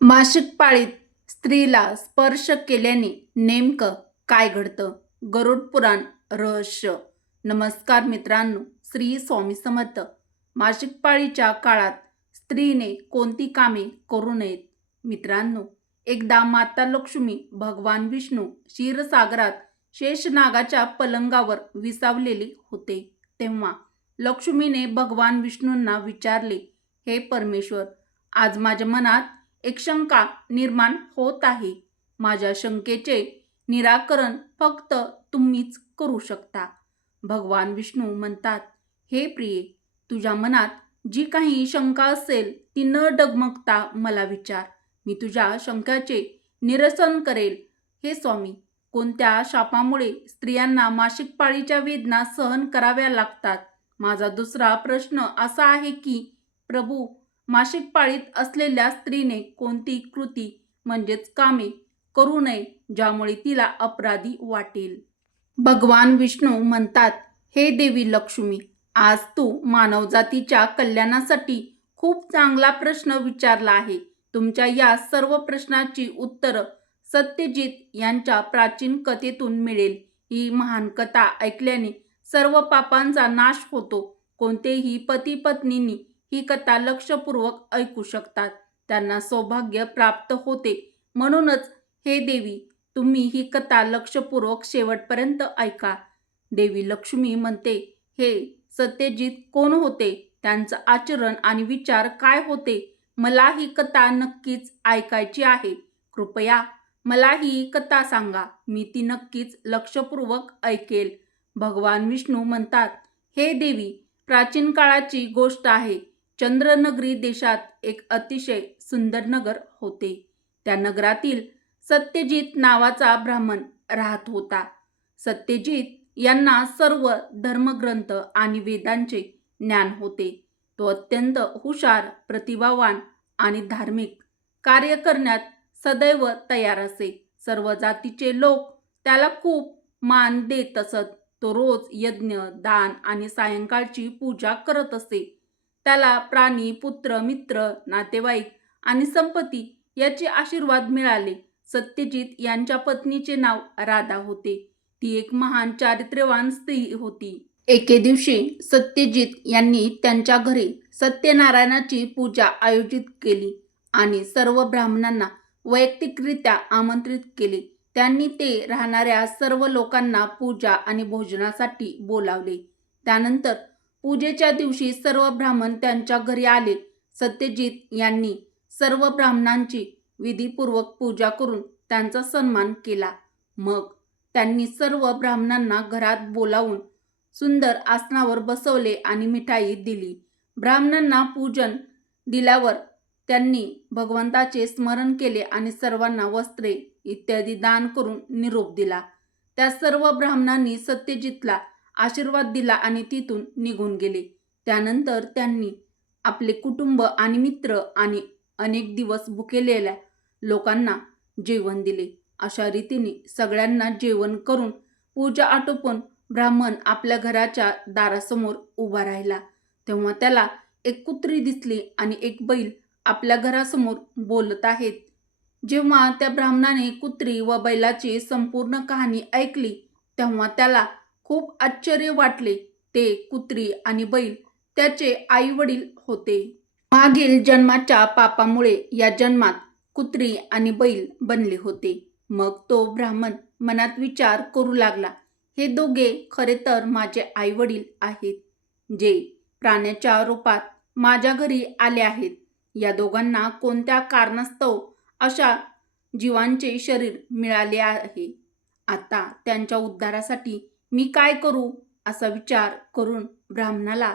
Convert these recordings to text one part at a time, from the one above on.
मासिक पाळीत स्त्रीला स्पर्श केल्याने नेमकं काय घडतं? गरुड पुराण रहस्य. नमस्कार मित्रांनो, श्री स्वामी समर्थ. मासिक पाळीच्या काळात स्त्रीने कोणती कामे करू नयेत? मित्रांनो, एकदा माता लक्ष्मी भगवान विष्णू क्षीरसागरात शेषनागाच्या पलंगावर विसावलेले होते. तेव्हा लक्ष्मीने भगवान विष्णूंना विचारले, हे परमेश्वर, आज माझ्या मनात एक शंका निर्माण होत आहे. माझ्या शंकेचे निराकरण फक्त तुम्हीच करू शकता. भगवान विष्णू म्हणतात, हे प्रिये, तुझ्या मनात जी काही शंका असेल ती न डगमगता मला विचार. मी तुझ्या शंकाचे निरसन करेल. हे स्वामी, कोणत्या शापामुळे स्त्रियांना मासिक पाळीच्या वेदना सहन कराव्या लागतात? माझा दुसरा प्रश्न असा आहे की प्रभू, मासिक पाळीत असलेल्या स्त्रीने कोणती कृती म्हणजेच कामे करू नये ज्यामुळे तिला अपराधी वाटेल? भगवान विष्णू म्हणतात, हे देवी लक्ष्मी, आज तू मानवजातीच्या कल्याणासाठी खूप चांगला प्रश्न विचारला आहे. तुमच्या या सर्व प्रश्नाची उत्तरं सत्यजित यांच्या प्राचीन कथेतून मिळेल. ही महान कथा ऐकल्याने सर्व पापांचा नाश होतो. कोणतेही पती पत्नींनी ही कथा लक्षपूर्वक ऐकू शकतात. त्यांना सौभाग्य प्राप्त होते. म्हणूनच हे देवी, तुम्ही ही कथा लक्षपूर्वक शेवटपर्यंत ऐका. देवी लक्ष्मी म्हणते, हे सत्यजित कोण होते? त्यांचं आचरण आणि विचार काय होते? मला ही कथा नक्कीच ऐकायची आहे. कृपया मला ही कथा सांगा. मी ती नक्कीच लक्षपूर्वक ऐकेल. भगवान विष्णू म्हणतात, हे देवी, प्राचीन काळाची गोष्ट आहे. चंद्रनगरी देशात एक अतिशय सुंदर नगर होते. त्या नगरातील सत्यजित नावाचा ब्राह्मण राहत होता. सत्यजित यांना सर्व धर्मग्रंथ आणि वेदांचे ज्ञान होते. तो अत्यंत हुशार, प्रतिभावान आणि धार्मिक कार्य करण्यात सदैव तयार असे. सर्व जातीचे लोक त्याला खूप मान देत असत. तो रोज यज्ञ, दान आणि सायंकाळची पूजा करत असे. त्याला प्राणी, पुत्र, मित्र, नातेवाईक आणि संपत्ती याचे आशीर्वाद मिळाले. सत्यजित यांच्या पत्नीचे नाव राधा होते. ती एक महान चारित्र्यवान स्त्री होती. एके दिवशी सत्यजित यांनी त्यांच्या घरी सत्यनारायणाची पूजा आयोजित केली आणि सर्व ब्राह्मणांना वैयक्तिकरित्या आमंत्रित केले. त्यांनी ते राहणाऱ्या सर्व लोकांना पूजा आणि भोजनासाठी बोलावले. त्यानंतर पूजेच्या दिवशी सर्व ब्राह्मण त्यांच्या घरी आले. सत्यजित यांनी सर्व ब्राह्मणांची विधीपूर्वक पूजा करून त्यांचा सन्मान केला. मग त्यांनी सर्व ब्राह्मणांना घरात बोलावून सुंदर आसनावर बसवले आणि मिठाई दिली. ब्राह्मणांना पूजन दिल्यावर त्यांनी भगवंताचे स्मरण केले आणि सर्वांना वस्त्रे इत्यादी दान करून निरोप दिला. त्या सर्व ब्राह्मणांनी सत्यजितला आशीर्वाद दिला आणि तिथून निघून गेले. त्यानंतर त्यांनी आपले कुटुंब आणि मित्र आणि अनेक दिवस भुकेलेल्या लोकांना जेवण दिले. अशा रीतीने सगळ्यांना जेवण करून पूजा आटोपून ब्राह्मण आपल्या घराच्या दारासमोर उभा राहिला. तेव्हा त्याला एक कुत्री दिसली आणि एक बैल आपल्या घरासमोर बोलत आहेत. जेव्हा त्या ब्राह्मणाने कुत्री व बैलाची संपूर्ण कहाणी ऐकली तेव्हा त्याला खूप आश्चर्य वाटले. ते कुत्री आणि बैल त्याचे आई वडील होते. मागील जन्माच्या पापामुळे या जन्मात कुत्री आणि बैल बनले होते. मग तो ब्राह्मण मनात विचार करू लागला, हे दोघे खरे तर माझे आई वडील आहेत, जे प्राण्याच्या रूपात माझ्या घरी आले आहेत. या दोघांना कोणत्या कारणास्तव अशा जीवांचे शरीर मिळाले आहे. आता त्यांच्या उद्धारासाठी मी काय करू, असा विचार करून ब्राह्मणाला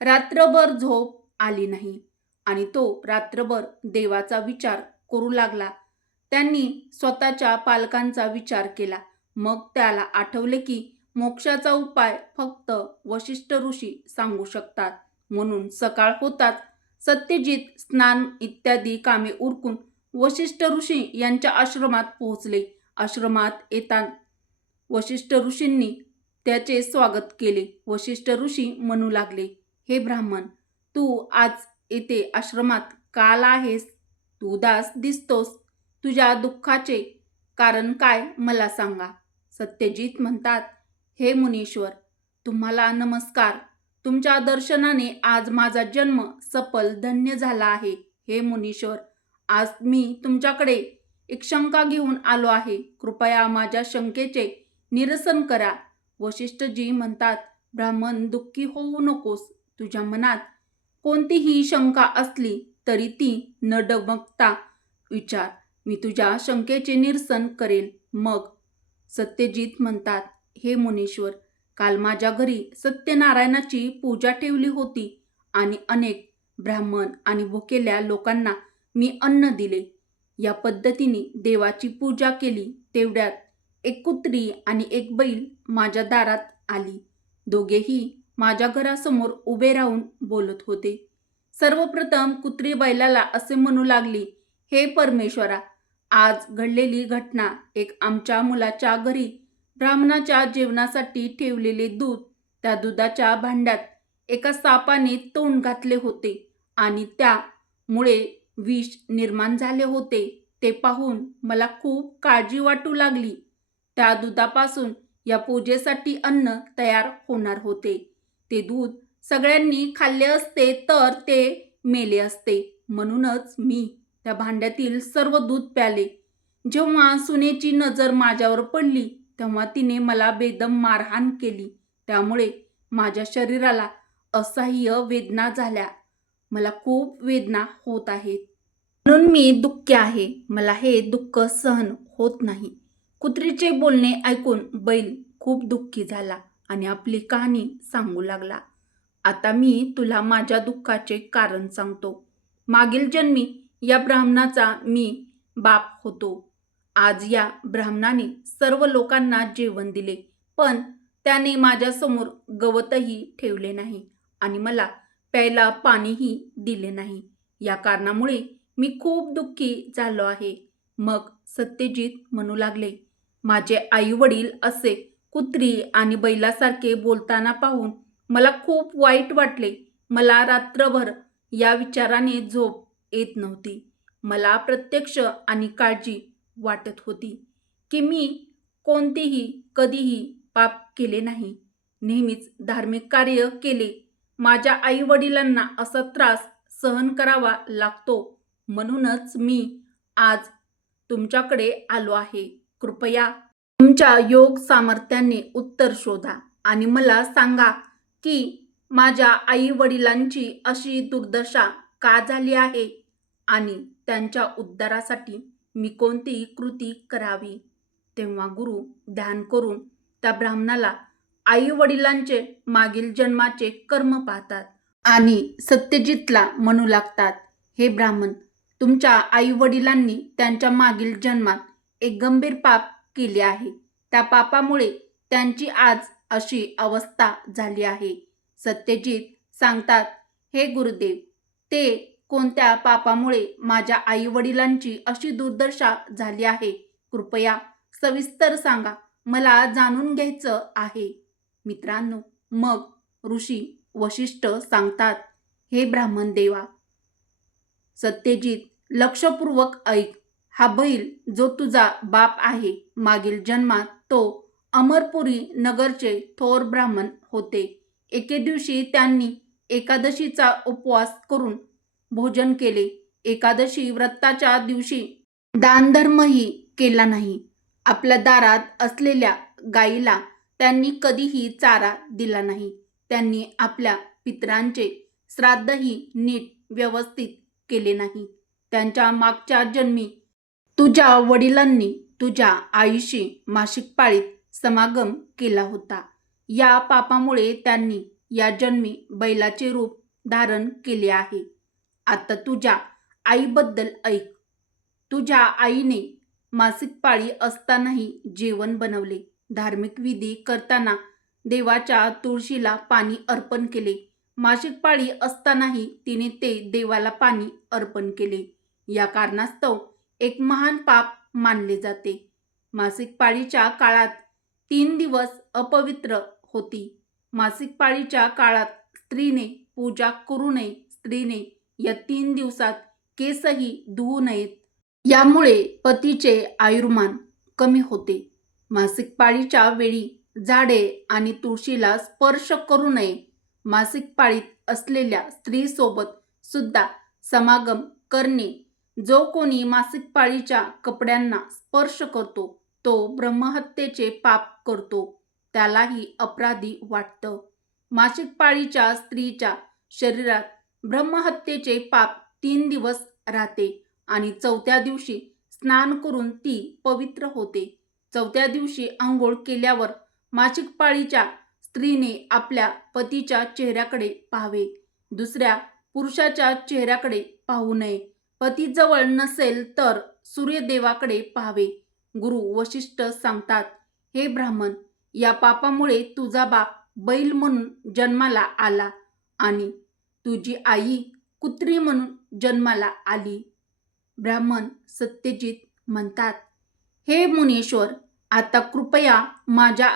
रात्रभर झोप आली नाही आणि तो रात्रभर देवाचा विचार करू लागला. त्यांनी स्वतःच्या पालकांचा विचार केला. मग त्याला आठवले की मोक्षाचा उपाय फक्त वशिष्ठ ऋषी सांगू शकतात. म्हणून सकाळ होताच सत्यजित स्नान इत्यादी कामे उरकून वशिष्ठ ऋषी यांच्या आश्रमात पोहोचले. आश्रमात येताच वशिष्ठ ऋषींनी त्याचे स्वागत केले. वशिष्ठ ऋषी म्हणू लागले, हे ब्राह्मण, तू आज येथे आश्रमात का आला आहेस? तू उदास दिसतोस. तुझ्या दुःखाचे कारण काय मला सांगा. सत्यजित म्हणतात, हे मुनीश्वर, तुम्हाला नमस्कार. तुमच्या दर्शनाने आज माझा जन्म सफल धन्य झाला आहे. हे मुनीश्वर, आज मी तुमच्याकडे एक शंका घेऊन आलो आहे. कृपया माझ्या शंकेचे निरसन करा. वशिष्ठजी म्हणतात, ब्राह्मण, दुःखी होऊ नकोस. तुझ्या मनात कोणतीही शंका असली तरी ती न डगमगता विचार. मी तुझ्या शंकेचे निरसन करेल. मग सत्यजित म्हणतात, हे मुनीश्वर, काल माझ्या घरी सत्यनारायणाची पूजा ठेवली होती आणि अनेक ब्राह्मण आणि भुकेल्या लोकांना मी अन्न दिले. या पद्धतीने देवाची पूजा केली. तेवढ्यात एक कुत्री आणि एक बैल माझ्या दारात आली. दोघेही माझ्या घरासमोर उभे राहून बोलत होते. सर्वप्रथम कुत्री बैलाला असे म्हणू लागली, हे परमेश्वरा, आज घडलेली घटना, एक आमच्या मुलाच्या घरी ब्राह्मणाच्या जेवणासाठी ठेवलेले दूध, त्या दुधाच्या भांड्यात एका सापाने तोंड घातले होते आणि त्यामुळे विष निर्माण झाले होते. ते पाहून मला खूप काळजी वाटू लागली. त्या दुधापासून या पूजेसाठी अन्न तयार होणार होते. ते दूध सगळ्यांनी खाल्ले असते तर ते मेले असते. म्हणूनच मी त्या भांड्यातील सर्व दूध प्याले. जेव्हा सुनेची नजर माझ्यावर पडली तेव्हा तिने मला बेदम मारहाण केली. त्यामुळे माझ्या शरीराला असह्य वेदना झाल्या. मला खूप वेदना होत आहेत. म्हणून मी दुःखी आहे. मला हे दुःख सहन होत नाही. कुत्रीचे बोलणे ऐकून बैल खूप दुःखी झाला आणि आपली कहाणी सांगू लागला. आता मी तुला माझ्या दुःखाचे कारण सांगतो. मागील जन्मी या ब्राह्मणाचा मी बाप होतो. आज या ब्राह्मणाने सर्व लोकांना जेवण दिले, पण त्याने माझ्यासमोर गवतही ठेवले नाही आणि मला प्यायला पाणीही दिले नाही. या कारणामुळे मी खूप दुःखी झालो आहे. मग सत्यजित म्हणू लागले, माझे आई वडील असे कुत्री आणि बैलासारखे बोलताना पाहून मला खूप वाईट वाटले. मला रात्रभर या विचाराने झोप येत नव्हती. मला प्रत्यक्ष आणि काळजी वाटत होती की मी कोणतेही कधीही पाप केले नाही. नेहमीच धार्मिक कार्य केले. माझ्या आई वडिलांना असा त्रास सहन करावा लागतो. म्हणूनच मी आज तुमच्याकडे आलो आहे. कृपया तुमच्या योग सामर्थ्याने उत्तर शोधा आणि मला सांगा की माझ्या आई वडिलांची अशी दुर्दशा का झाली आहे आणि त्यांच्या उद्धारासाठी मी कोणती कृती करावी. तेव्हा गुरु ध्यान करून त्या ब्राह्मणाला आई वडिलांचे मागील जन्माचे कर्म पाहतात आणि सत्यजितला म्हणू लागतात, हे ब्राह्मण, तुमच्या आई वडिलांनी त्यांच्या मागील जन्मात एक गंभीर पाप केले आहे. त्या पापामुळे त्यांची आज अशी अवस्था झाली आहे. सत्यजित सांगतात, हे गुरुदेव, ते कोणत्या पापामुळे माझ्या आई वडिलांची अशी दुर्दशा झाली आहे? कृपया सविस्तर सांगा. मला जाणून घ्यायचं आहे. मित्रांनो, मग ऋषी वशिष्ठ सांगतात, हे ब्राह्मण देवा, सत्यजित, लक्षपूर्वक ऐक. हा बैल जो तुझा बाप आहे, मागील जन्मात तो अमरपुरी नगरचे थोर ब्राह्मण होते. एके दिवशी त्यांनी एकादशीचा उपवास करून भोजन केले. एकादशी व्रताच्या दिवशी दानधर्मही केला नाही. आपल्या दारात असलेल्या गायीला त्यांनी कधीही चारा दिला नाही. त्यांनी आपल्या पितरांचे श्राद्धही नीट व्यवस्थित केले नाही. त्यांच्या मागच्या जन्मी तुझ्या वडिलांनी तुझ्या आईशी मासिक पाळीत समागम केला होता. या पापामुळे त्यांनी या जन्मी बैलाचे रूप धारण केले आहे. आता तुझ्या आईबद्दल ऐक. तुझ्या आईने मासिक पाळी असतानाही जेवण बनवले. धार्मिक विधी करताना देवाच्या तुळशीला पाणी अर्पण केले. मासिक पाळी असतानाही तिने ते देवाला पाणी अर्पण केले. या कारणास्तव एक महान पाप मानले जाते. मासिक पाळीच्या काळात 3 दिवस अपवित्र होती. मासिक पाळीच्या काळात स्त्रीने पूजा करू नये. स्त्रीने या 3 दिवसात केसही धुवू नयेत. यामुळे पतीचे आयुर्मान कमी होते. मासिक पाळीच्या वेळी झाडे आणि तुळशीला स्पर्श करू नये. मासिक पाळीत असलेल्या स्त्रीसोबत सुद्धा समागम करणे. जो कोणी मासिक पाळीच्या कपड्यांना स्पर्श करतो तो ब्रह्महत्येचे पाप करतो, त्यालाही अपराधी वाटतं. मासिक पाळीच्या स्त्रीच्या शरीरात ब्रह्महत्येचे पाप 3 दिवस राहते आणि 4थ्या दिवशी स्नान करून ती पवित्र होते. 4थ्या दिवशी आंघोळ केल्यावर मासिक पाळीच्या स्त्रीने आपल्या पतीच्या चेहऱ्याकडे पाहावे. दुसऱ्या पुरुषाच्या चेहऱ्याकडे पाहू नये. पती जवळ नसेल तर सूर्यदेवाकडे पाहावे. गुरु वशिष्ठ सांगतात, हे ब्राह्मण, या पापामुळे तुझा बाप बैल म्हणून जन्माला आला आणि तुझी आई कुत्री म्हणून जन्माला आली. ब्राह्मण सत्यजित म्हणतात, हे मुनीश्वर, आता कृपया माझ्या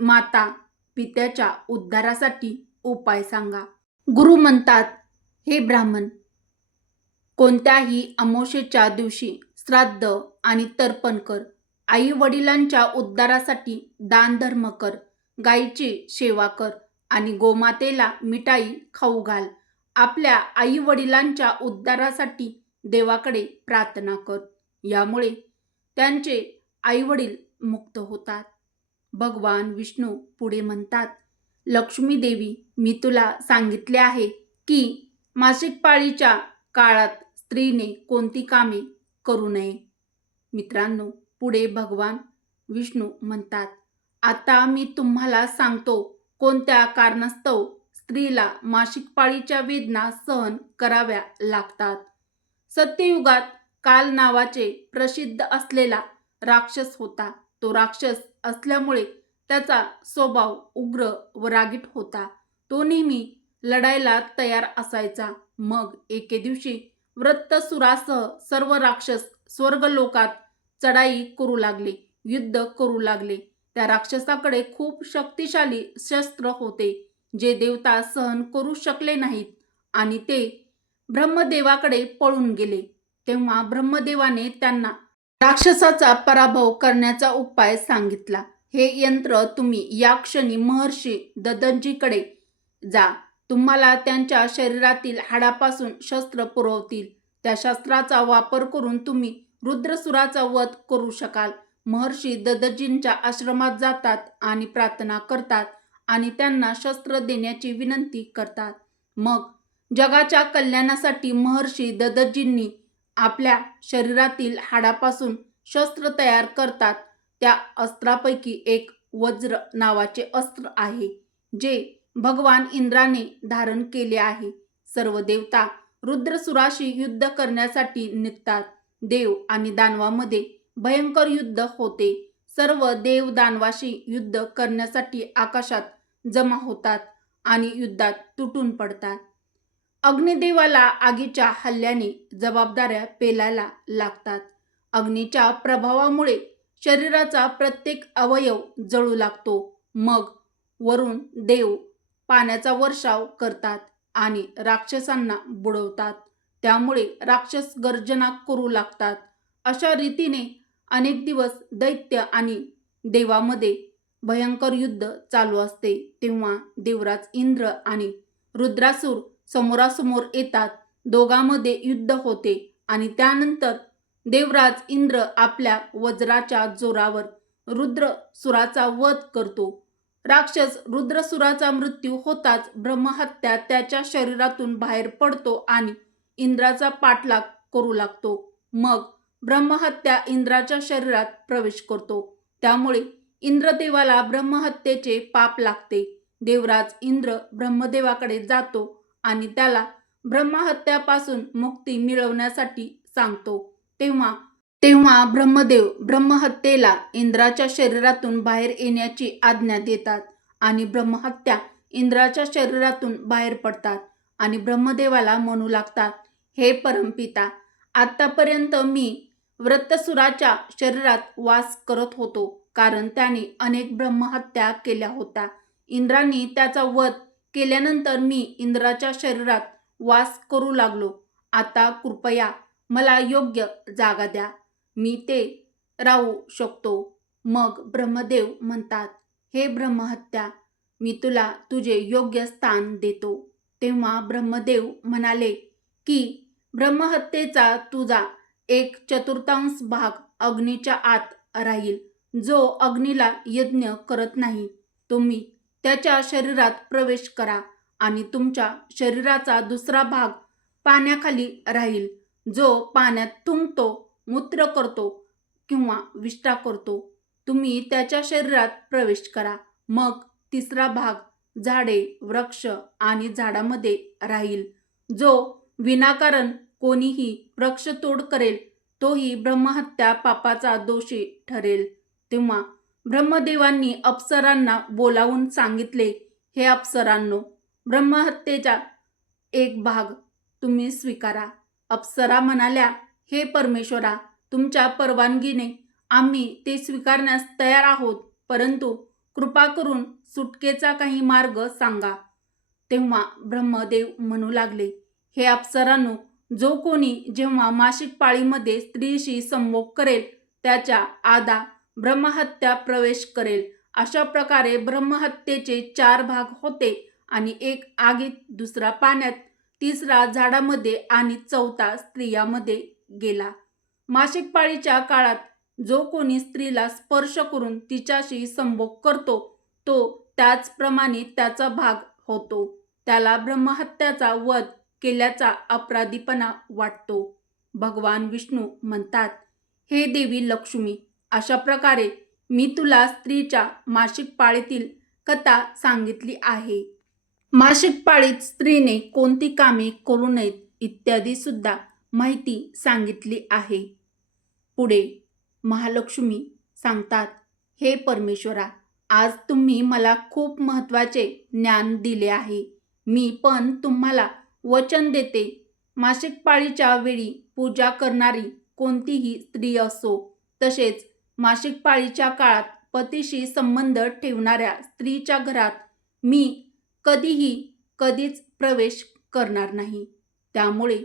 माता पित्याच्या उद्धारासाठी उपाय सांगा. गुरु म्हणतात, हे ब्राह्मण, कोणत्याही अमावस्येच्या दिवशी श्राद्ध आणि तर्पण कर. आई वडिलांच्या उद्धारासाठी दानधर्म कर. गायीची सेवा कर आणि गोमातेला मिठाई खाऊ घाल. आपल्या आई वडिलांच्या उद्धारासाठी देवाकडे प्रार्थना कर. यामुळे त्यांचे आई वडील मुक्त होतात. भगवान विष्णू पुढे म्हणतात, लक्ष्मी देवी, मी तुला सांगितले आहे की मासिक पाळीच्या काळात स्त्रीने कोणती कामे करू नये. मित्रांनो, पुढे भगवान विष्णू म्हणतात, आता मी तुम्हाला सांगतो कोणत्या कारणास्तव स्त्रीला मासिक पाळीच्या वेदना सहन कराव्या लागतात. सत्ययुगात काल नावाचे प्रसिद्ध असलेला राक्षस होता. तो राक्षस असल्यामुळे त्याचा स्वभाव उग्र व रागीट होता. तो नेहमी लढायला तयार असायचा. मग एके दिवशी वृत्तसुरासह सर्व राक्षस स्वर्गलोकात चढाई करू लागले, युद्ध करू लागले. त्या राक्षसाकडे खूप शक्तिशाली शस्त्र होते, जे देवता सहन करू शकले नाहीत आणि ते ब्रह्मदेवाकडे पळून गेले. तेव्हा ब्रह्मदेवाने त्यांना राक्षसाचा पराभव करण्याचा उपाय सांगितला. हे यंत्र तुम्ही या क्षणी महर्षी ददंजीकडे जा. तुम्हाला त्यांच्या शरीरातील हाडापासून शस्त्र पुरवतील. त्या शस्त्राचा वापर करून तुम्ही रुद्रसुराचा वध करू शकाल. महर्षी ददंजींच्या आश्रमात जातात आणि प्रार्थना करतात आणि त्यांना शस्त्र देण्याची विनंती करतात. मग जगाच्या कल्याणासाठी महर्षी ददंजींनी आपल्या शरीरातील हाडापासून शस्त्र तयार करतात. त्या अस्त्रापैकी एक वज्र नावाचे अस्त्र आहे, जे भगवान इंद्राने धारण केले आहे. सर्व देवता रुद्रसुराशी युद्ध करण्यासाठी निघतात. देव आणि दानवामध्ये भयंकर युद्ध होते. सर्व देव दानवाशी युद्ध करण्यासाठी आकाशात जमा होतात आणि युद्धात तुटून पडतात. अग्निदेवाला आगीच्या हल्ल्याने जबाबदाऱ्या पेलायला लागतात. अग्नीच्या प्रभावामुळे शरीराचा प्रत्येक अवयव जळू लागतो. मग वरून देव पाण्याचा वर्षाव करतात आणि राक्षसांना बुडवतात. त्यामुळे राक्षस गर्जना करू लागतात. अशा रीतीने अनेक दिवस दैत्य आणि देवामध्ये भयंकर युद्ध चालू असते. तेव्हा देवराज इंद्र आणि रुद्रासूर समोरासमोर येतात. दोघांमध्ये युद्ध होते आणि त्यानंतर देवराज इंद्र आपल्या वज्राच्या जोरावर रुद्रसुराचा वध करतो. राक्षस रुद्रसुराचा मृत्यू होताच ब्रह्महत्या त्याच्या शरीरातून बाहेर पडतो आणि इंद्राचा पाठलाग करू लागतो. मग ब्रह्महत्या इंद्राच्या शरीरात प्रवेश करतो. त्यामुळे इंद्रदेवाला ब्रह्महत्येचे पाप लागते. देवराज इंद्र ब्रह्मदेवाकडे जातो आणि त्याला ब्रह्महत्यापासून मुक्ती मिळवण्यासाठी सांगतो. तेव्हा ब्रह्मदेव ब्रह्महत्येला इंद्राच्या शरीरातून बाहेर येण्याची आज्ञा देतात आणि ब्रह्महत्या इंद्राच्या शरीरातून बाहेर पडतात आणि ब्रह्मदेवाला म्हणू लागतात, हे परमपिता, आतापर्यंत मी वृत्तसुराच्या शरीरात वास करत होतो, कारण त्याने अनेक ब्रह्महत्या केल्या होत्या. इंद्राने त्याचा वध केल्यानंतर मी इंद्राच्या शरीरात वास करू लागलो आता कृपया मला योग्य जागा द्या, मी ते राहू शकतो. मग ब्रह्मदेव म्हणतात, हे ब्रह्महत्या, मी तुला तुझे योग्य स्थान देतो. तेव्हा ब्रह्मदेव म्हणाले की ब्रह्महत्येचा तुझा 1/4 भाग अग्नीच्या आत राहील. जो अग्नीला यज्ञ करत नाही, तुम्ही त्याच्या शरीरात प्रवेश करा आणि तुमच्या शरीराचा दुसरा भाग पाण्याखाली राहील. जो पाण्यात थुंकतो, मूत्र करतो किंवा विष्ठा करतो, तुम्ही त्याच्या शरीरात प्रवेश करा. मग तिसरा भाग झाडे, वृक्ष आणि झाडामध्ये राहील. जो विनाकारण कोणीही वृक्षतोड करेल, तोही ब्रह्महत्या पापाचा दोषी ठरेल. तेव्हा ब्रह्मदेवांनी अप्सरांना बोलावून सांगितले, हे अप्सरांनो, ब्रह्महत्येचा एक भाग तुम्ही स्वीकारा. अप्सरा म्हणाल्या, हे परमेश्वरा, तुमच्या परवानगीने आम्ही ते स्वीकारण्यास तयार आहोत, परंतु कृपा करून सुटकेचा काही मार्ग सांगा. तेव्हा ब्रह्मदेव म्हणू लागले, हे अप्सरांनो, जो कोणी जेव्हा मासिक पाळीमध्ये स्त्रीशी संभोग करेल, त्याच्या आधा ब्रह्महत्या प्रवेश करेल. अशा प्रकारे ब्रह्महत्येचे 4 भाग होते आणि एक आगीत, दुसरा पाण्यात, तिसरा झाडामध्ये आणि चौथा स्त्रियामध्ये गेला. मासिक पाळीच्या काळात जो कोणी स्त्रीला स्पर्श करून तिच्याशी संभोग करतो, तो त्याचप्रमाणे त्याचा भाग होतो. त्याला ब्रह्महत्याचा वध केल्याचा अपराधीपणा वाटतो. भगवान विष्णू म्हणतात, हे देवी लक्ष्मी, अशा प्रकारे मी तुला स्त्रीच्या मासिक पाळीतील कथा सांगितली आहे. मासिक पाळीत स्त्रीने कोणती कामे करू नयेत इत्यादी सुद्धा माहिती सांगितली आहे. पुढे महालक्ष्मी सांगतात, हे परमेश्वरा, आज तुम्ही मला खूप महत्त्वाचे ज्ञान दिले आहे. मी पण तुम्हाला वचन देते, मासिक पाळीच्या वेळी पूजा करणारी कोणतीही स्त्री असो, तसेच मासिक पाळीच्या काळात पतीशी संबंध ठेवणाऱ्या स्त्रीच्या घरात मी कधीच प्रवेश करणार नाही. त्यामुळे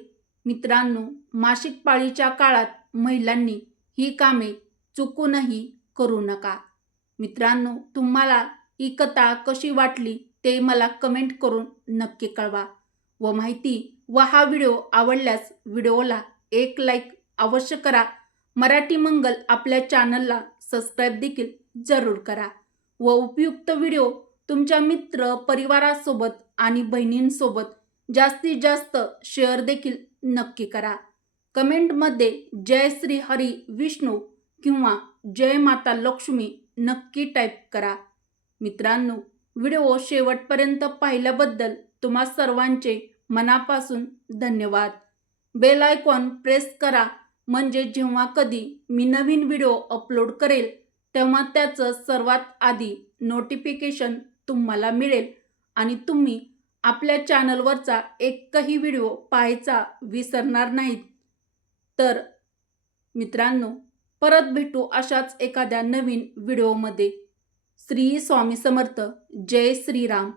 मित्रांनो, मासिक पाळीच्या काळात महिलांनी ही कामे चुकूनही करू नका. मित्रांनो, तुम्हाला ही कथा कशी वाटली ते मला कमेंट करून नक्की कळवा. व माहिती व हा व्हिडिओ आवडल्यास व्हिडिओला एक लाईक अवश्य करा. मराठी मंगल आपल्या चॅनलला सबस्क्राईब देखील जरूर करा व उपयुक्त व्हिडिओ तुमच्या मित्र परिवारासोबत आणि बहिणींसोबत जास्तीत जास्त शेअर देखील नक्की करा. कमेंटमध्ये जय श्री हरी विष्णू किंवा जय माता लक्ष्मी नक्की टाईप करा. मित्रांनो, व्हिडिओ शेवटपर्यंत पाहिल्याबद्दल तुम्हा सर्वांचे मनापासून धन्यवाद. बेल आयकॉन प्रेस करा, म्हणजे जेव्हा कधी मी नवीन व्हिडिओ अपलोड करेल तेव्हा त्याचं सर्वात आधी नोटिफिकेशन तुम्हाला मिळेल आणि तुम्ही आपल्या चॅनलवरचा एकही व्हिडिओ पाहायचा विसरणार नाहीत. तर मित्रांनो, परत भेटू अशाच एखाद्या नवीन व्हिडिओमध्ये. श्री स्वामी समर्थ. जय श्रीराम,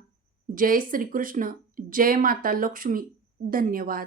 जय श्रीकृष्ण, जय माता लक्ष्मी. धन्यवाद.